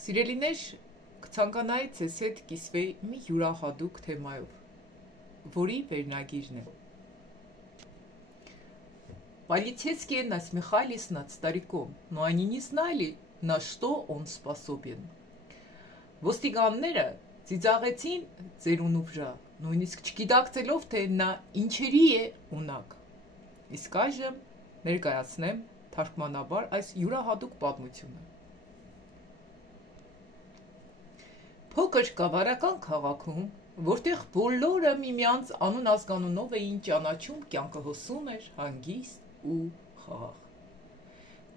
Սիրելիներ, կցանկանայի ձեզ հետ կիսվեի մի յուրահատուկ թեմայով, որի վերնագիրն է Полицейские насмехались над стариком, но они не знали, на что он способен. Ոստիկանները ծիծաղեցին ծերունու վրա, նույնիսկ չգիտակցելով, թե նա ինչերի է ունակ։ Իսկ այժմ ներկայացնեմ թարգմանաբար այս յուրահատուկ պատմությունը։ Փոքր գավառական քաղաքում, որտեղ բոլորը միմյանց անուն ազգանունով էին ճանաչում, կյանքը հոսում էր հանգիստ ու խաղաղ։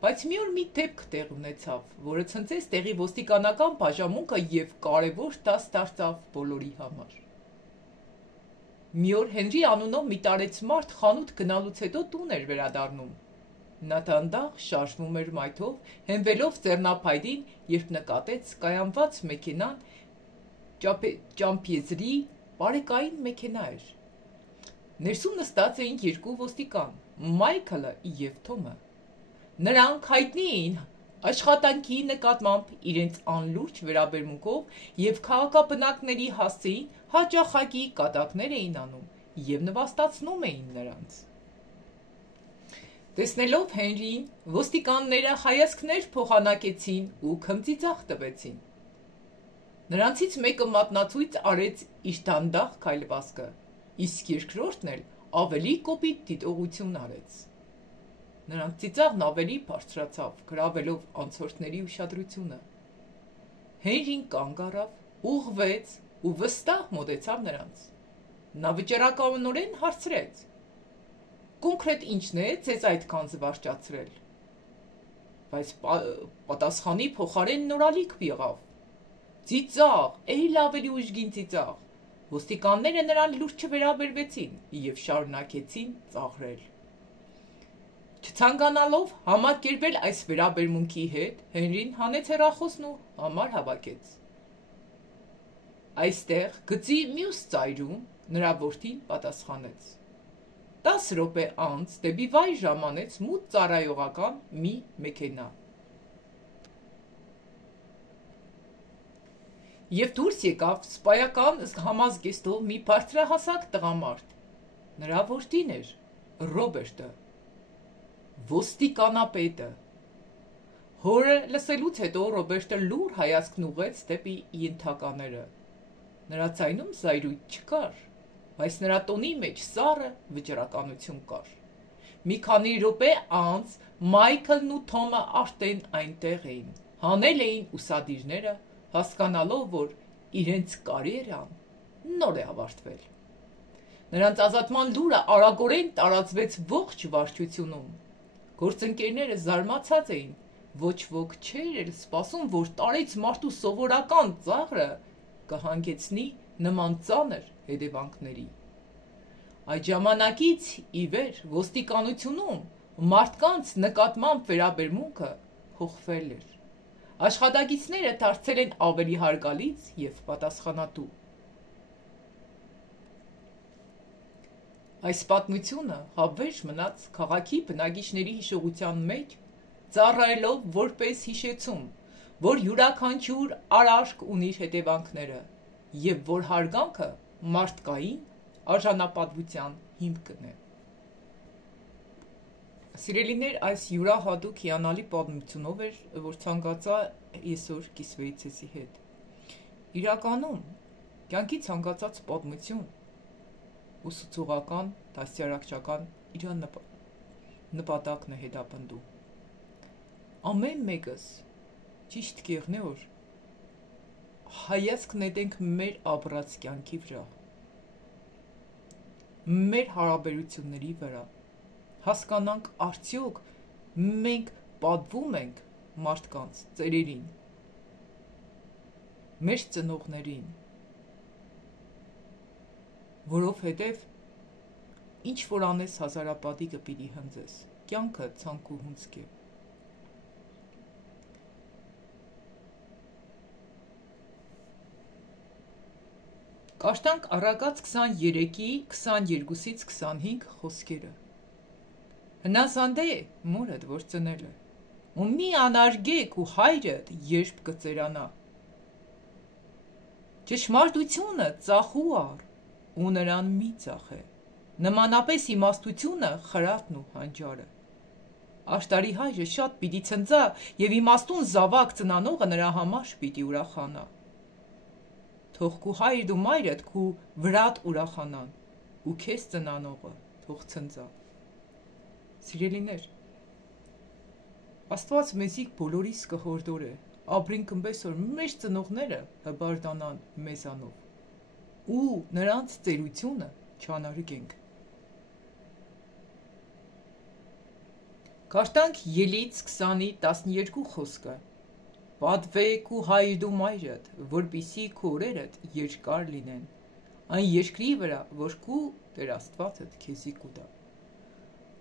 Բայց մի օր մի դեպք տեղ ունեցավ, որը ցնցեց տեղի ոստիկանական բաժանմունքը եւ կարևոր դաս դարձավ բոլորի համար։ Մի օր Հենրի անունով մի տարեց մարդ խանութ գնալուց հետո տուն էր վերադառնում։ Նա դանդաղ շարժվում էր մայթով, հենվելով ձեռնափայտին, երբ նկատեց կայանված մեքենան ճամփեզրի բարեկային մեքենա էր։ Ներսում նստած էին երկու ոստիկան՝ Մայքլը եւ Թոմը։ Նրանք հայտնի էին աշխատանքի նկատմամբ իրենց անլուրջ վերաբերմունքով եւ քաղաքաբնակների հասցեին հաճախակի կատակներ էին անում եւ նվաստացնում էին նրանց։ Տեսնելով Հենրիին, ոստիկանները հայացքներ փոխանակեցին ու քմծիծաղ տվեցին։ Նրանցից մեկը մատնացույց արեց իր դանդաղ քայլվածքը, իսկ երկրորդն էլ ավելի կոպիտ դիտողություն արեց։ Նրանց ծիծաղն ավելի բարձրացավ, գրավելով անցորդների ուշադրությունը։ Հենրին կանգ առավ, ուղղվեց ու վստահ մոտեցավ նրանց։ Նա վճռականորեն հարցրեց. «Կոնկրետ ինչն է ձեզ այդքան զվարճացրել»։ Բայց պատասխանի փոխարեն նորալիք եղավ։ Ծիծաղ, էլ ավելի ուժգին ծիծաղ։ Ոստիկանները նրան լուրջ չվերաբերվեցին եւ շարունակեցին ծաղրել։ Չցանկանալով համակերպել այս վերաբերմունքի հետ, Հենրին հանեց հեռախոսն ու համար հավաքեց։ Այստեղ գծի մյուս ծայրում նրա որդին պատասխանեց. 10 րոպե անց դեպի վայր ժամանեց մութ ծառայողական մի մեքենա։ Եվ դուրս եկավ սպայական համազգեստով մի բարձրահասակ տղամարդ։ Նրա որդին էր Ռոբերտը, ոստիկանապետը։ Հորը լսելուց հետո Ռոբերտը լուռ հայացքն ուղղեց դեպի ենթակաները։ Նրա ձայնում զայրույթ չկար, բայց նրա տոնի մեջ սառը վճռականություն կար։ Մի քանի րոպե անց Մայքլն ու Թոմը արդեն այնտեղ էին, հանել էին ուսադիրները, հասկանալով, որ իրենց կարիերան նոր է ավարտվել։ Նրանց ազատման լուրը արագորեն տարածվեց ողջ վարչությունում։ Գործընկերները զարմացած էին, ոչ ոք չէր սպասում, որ տարեց մարդու սովորական ծաղրը կհանգեցնի նման ծանր հետևանքների։ Այդ ժամանակից ի վեր ոստիկանությունում մարդկանց նկատմամբ վերաբերմունքը փոխվել էր։ Աշխատակիցները դարձել են ավելի հարգալից եւ պատասխանատու։ Այս պատմությունը հավերժ մնաց քաղաքի բնակիչների հիշողության մեջ, ծառայելով որպես հիշեցում, որ յուրաքանչյուր արարք ունի իր հետևանքները եւ որ հարգանքը մարդկային արժանապատվության հիմքն է։ Սիրելիներ, այս յուրահատուկ հիանալի պատմությունով էր, որ ցանկացա այսօր կիսվեի ձեզի հետ։ Իրականում կյանքի ցանկացած պատմություն ուսուցողական, դաստիարակչական իր նպատակն է հետապնդում։ Ամեն մեկս ճիշտ կեղնե որ հայացք նետենք մեր ապրած կյանքի վրա, մեր հարաբերությունների վրա, հասկանանք արդյոք մենք պատվում ենք մարդկանց, ծերերին, մեր ծնողներին, որովհետև ինչ որ անես հազարապատիկը պիտի հնձես, կյանքը ցանկ ու հունձք է։ Կաշտանք առակաց 23-ի 22-ից 25 խոսքերը։ Հնազանդ է մորդ, որ ծնել է, ու մի անարգեք ու հայրդ երբ կծերանա։ Ճշմարտությունը ծախու առ, ու նրան մի ծախե, նմանապես իմաստությունը խրատն ու հանճարը։ Աշտարի հայրը շատ պիտի ցնծա, և իմաստուն զավակ ծնանողը նրա համար պիտի ուրախանա։ Թող քու հայրդ ու մայրդ քու վրատ ուրախանան, ու քեզ ծնանողը թող ցնծա։ Սիրելիներ, Աստված մեզի բոլորիս կհորդորե, ապրինք ըմպես, որ մեր ծնողները հբարդանան մեզանով ու նրանց ծերությունը չանարգենք։ Կարդանք Ելից 20:12 խոսքը. «Պատվեք ու հայրդ ու մայրդ, որպիսի քո օրերդ երկար լինեն, այն երկրի վրա, որ քու Տեր Աստվածդ քեզի կուտա»։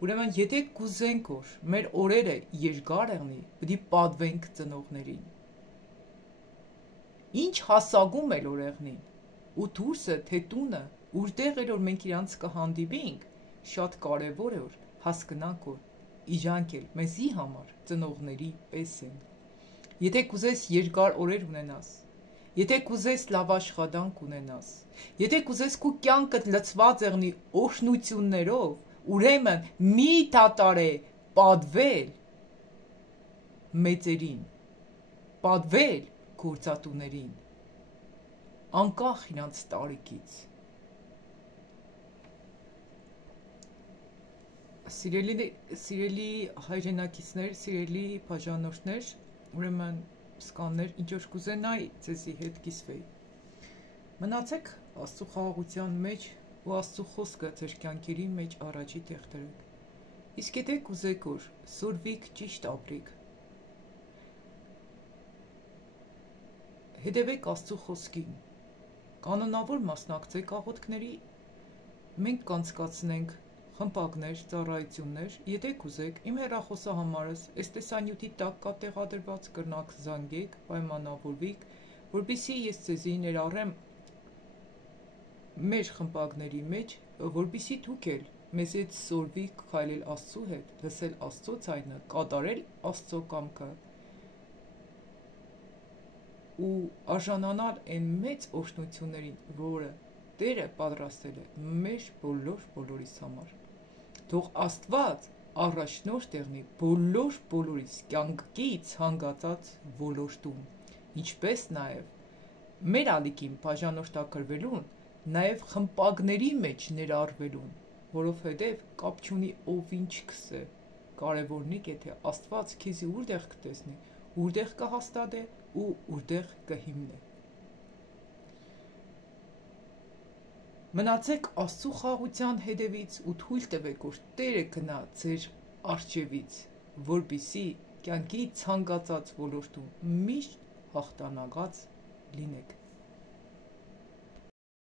Ուրեմն, եթե կուզենք, որ մեր օրերը երկար եղնի, պիտի պատվենք ծնողներին։ Ինչ հասակում էլ որ եղնին, ու դուրսը թե տունը, որտեղ էլ որ մենք իրանց կհանդիպենք, շատ կարևոր է որ հասկանանք, որ իրանք էլ մեզի համար ծնողների պես են։ Եթե կուզես երկար օրեր ունենաս, եթե կուզես լավ աշխատանք ունենաս, եթե կուզես քո կյանքդ լցված եղնի օրհնություններով, ուրեմն մի դատարե պատվել մեծերին, պատվել գործատուներին, անկախ իրանց տարիքից։ Սիրելի հայրենակիցներ, սիրելի բաժանորդներ, ուրեմն սկաններ, ինչ որ կուզենայի ձեզի հետ կիսվեի։ Մնացեք Աստծո խաղաղության մեջ ու Աստծո խոսքը ձեր կյանքերի մեջ առաջի տեղ դրեք։ Իսկ եթե կուզեք որ սուրվիկ ճիշտ ապրեք, հետևեք Աստծո խոսքին, կանոնավոր մասնակցեք աղոթքների, մենք կանցկացնենք խմբակներ, ծառայություններ, եթե կուզեք, իմ հեռախոսահամարս այս տեսանյութի տակ կա տեղադրված, կրնակ զանգեք, պայմանավորվիկ, որպեսզի ես ձեզի ներառեմ մեր խմբակների մեջ, որպեսզի դուք էլ մեզ հետ սորվիկ քայլել Աստծո հետ, լսել Աստծո ձայնը, կատարել Աստծո կամքը ու արժանանալ այն մեծ օրհնություններին, որը Տերը պատրաստել է մեր բոլորիս համար։ Թող Աստված առաջնորդ եղնի բոլորիս կյանքի ցանկացած ոլորտում, ինչպես նաև մեր ալիքին բաժանորդագրվելուն, նաև խմբակների մեջ ներառվելուն, որովհետև կապ չունի ով ինչ կսե, կարևորն է, եթե Աստված քեզի որտեղ կտեսնի, որտեղ կհաստատե ու որտեղ կհիմնե։ Մնացեք Աստծո խաղաղության հետևից ու թույլ տվեք, որ Տերը գնա ձեր առջևից, որպեսզի կյանքի ցանկացած ոլորտում միշտ հաղթանակած լինեք։